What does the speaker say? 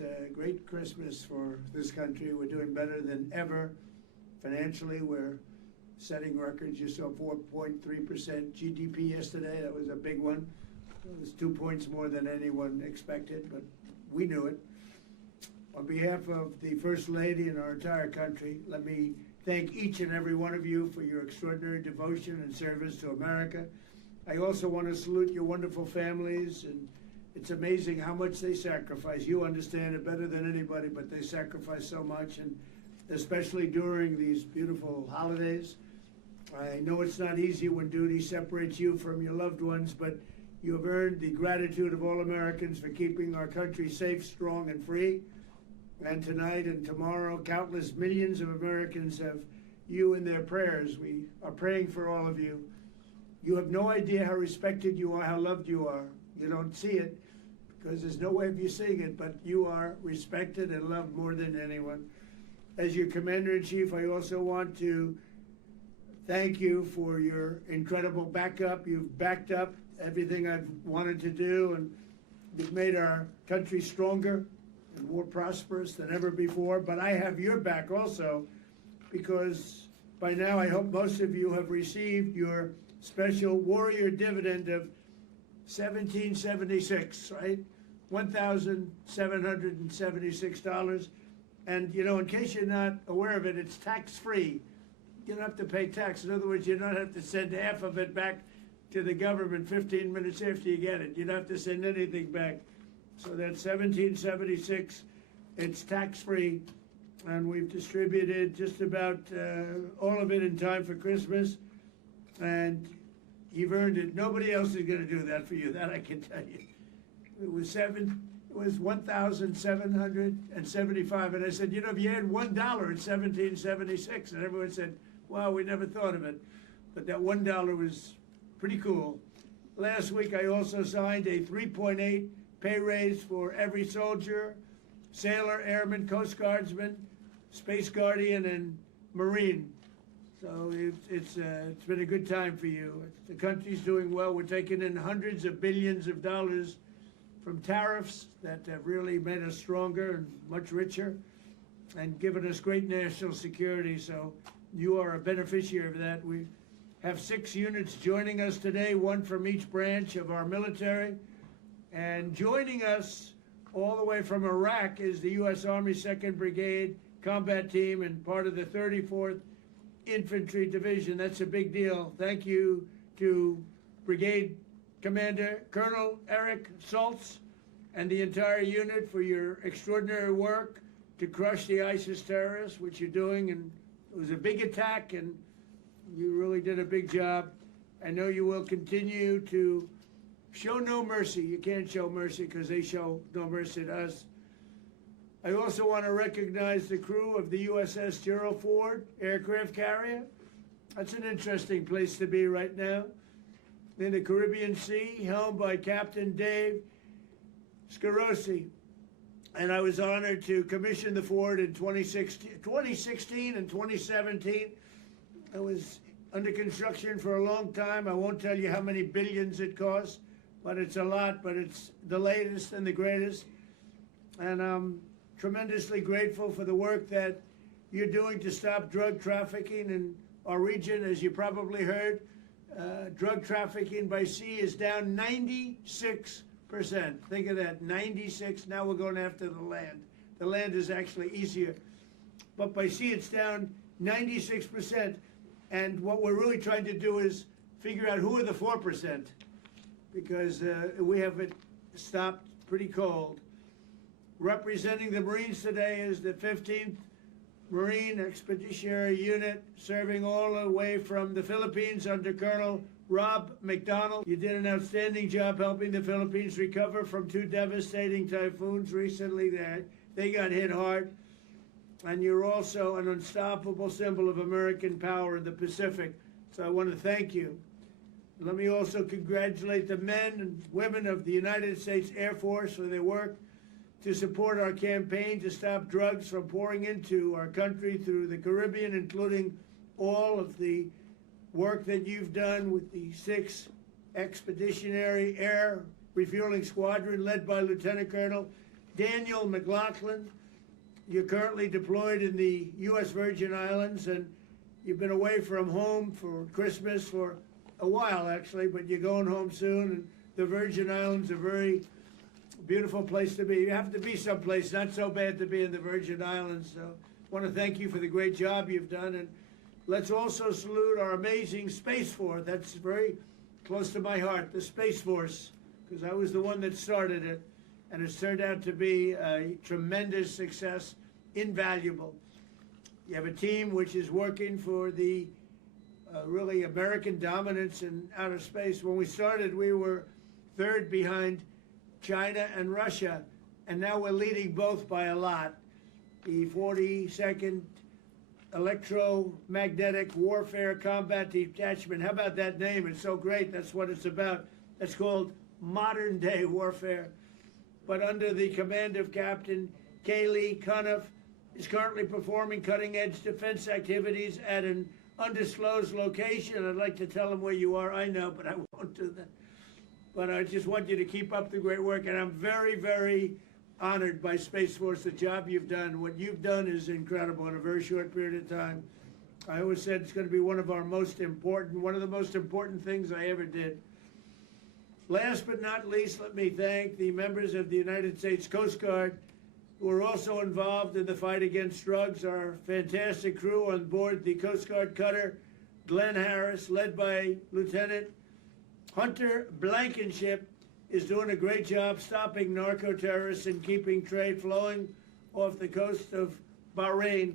a great Christmas for this country. We're doing better than ever. Financially, we're setting records. You saw 4.3% GDP yesterday. That was a big one. It was 2 points more than anyone expected, but we knew it. On behalf of the First Lady and our entire country, let me thank each and every one of you for your extraordinary devotion and service to America. I also want to salute your wonderful families, and it's amazing how much they sacrifice. You understand it better than anybody, but they sacrifice so much, and especially during these beautiful holidays. I know it's not easy when duty separates you from your loved ones, but you have earned the gratitude of all Americans for keeping our country safe, strong, and free. And tonight and tomorrow, countless millions of Americans have you in their prayers. We are praying for all of you. You have no idea how respected you are, how loved you are. You don't see it because there's no way of you seeing it, but you are respected and loved more than anyone. As your Commander-in-Chief, I also want to thank you for your incredible backup. You've backed up everything I've wanted to do, and you've made our country stronger and more prosperous than ever before. But I have your back also, because by now I hope most of you have received your Special Warrior Dividend of $1776, right? $1,776. And, you know, in case you're not aware of it, it's tax-free. You don't have to pay tax. In other words, you don't have to send half of it back to the government 15 minutes after you get it. You don't have to send anything back. So that's $1776. It's tax-free, and we've distributed just about all of it in time for Christmas, and you've earned it. Nobody else is going to do that for you. That I can tell you. It was $1,775, and I said, you know, if you had $1, it's $1776, and everyone said, wow, we never thought of it. But that $1 was pretty cool. Last week, I also signed a 3.8 pay raise for every soldier, sailor, airman, Coast Guardsman, Space Guardian, and Marine. So it's been a good time for you. The country's doing well. We're taking in hundreds of billions of dollars from tariffs that have really made us stronger and much richer and given us great national security. So you are a beneficiary of that. We have 6 units joining us today, 1 from each branch of our military. And joining us all the way from Iraq is the U.S. Army 2nd Brigade Combat Team and part of the 34th Infantry Division. That's a big deal. Thank you to Brigade Commander Colonel Eric Saltz and the entire unit for your extraordinary work to crush the ISIS terrorists, which you're doing. And it was a big attack, and you really did a big job. I know you will continue to show no mercy. You can't show mercy because they show no mercy to us. I also want to recognize the crew of the USS Gerald Ford aircraft carrier. That's an interesting place to be right now. In the Caribbean Sea, helmed by Captain Dave Scarosi. And I was honored to commission the Ford in 2016 and 2017. It was under construction for a long time. I won't tell you how many billions it cost, but it's a lot, but it's the latest and the greatest. And I'm tremendously grateful for the work that you're doing to stop drug trafficking in our region. As you probably heard, drug trafficking by sea is down 96%. Think of that, 96. Now we're going after the land. The land is actually easier. But by sea, it's down 96%. And what we're really trying to do is figure out who are the 4%, because we have it stopped pretty cold. Representing the Marines today is the 15th Marine Expeditionary Unit, serving all the way from the Philippines under Colonel Rob McDonald. You did an outstanding job helping the Philippines recover from 2 devastating typhoons recently. They got hit hard. And you're also an unstoppable symbol of American power in the Pacific. So I want to thank you. Let me also congratulate the men and women of the United States Air Force for their work to support our campaign to stop drugs from pouring into our country through the Caribbean, including all of the work that you've done with the 6th Expeditionary Air Refueling Squadron, led by Lieutenant Colonel Daniel McLaughlin. You're currently deployed in the U.S. Virgin Islands, and you've been away from home for Christmas for a while, actually, but you're going home soon, and the Virgin Islands are a very beautiful place to be. You have to be someplace not so bad to be in the Virgin Islands, so I want to thank you for the great job you've done, and let's also salute our amazing Space Force. That's very close to my heart, the Space Force, because I was the one that started it, and it's turned out to be a tremendous success, invaluable. You have a team which is working for the really American dominance in outer space. When we started, we were third behind China and Russia, and now we're leading both by a lot. The 42nd Electromagnetic Warfare Combat Detachment. How about that name? It's so great. That's what it's about. It's called modern day warfare. But under the command of Captain Kaylee Cuniff, is currently performing cutting-edge defense activities at an undisclosed location. I'd like to tell them where you are. I know, but I won't do that. But I just want you to keep up the great work, and I'm very, very honored by Space Force, the job you've done. What you've done is incredible in a very short period of time. I always said it's going to be one of the most important things I ever did. Last but not least, let me thank the members of the United States Coast Guard who are also involved in the fight against drugs. Our fantastic crew on board the Coast Guard cutter Glenn Harris, led by Lieutenant Hunter Blankenship, is doing a great job stopping narco-terrorists and keeping trade flowing off the coast of Bahrain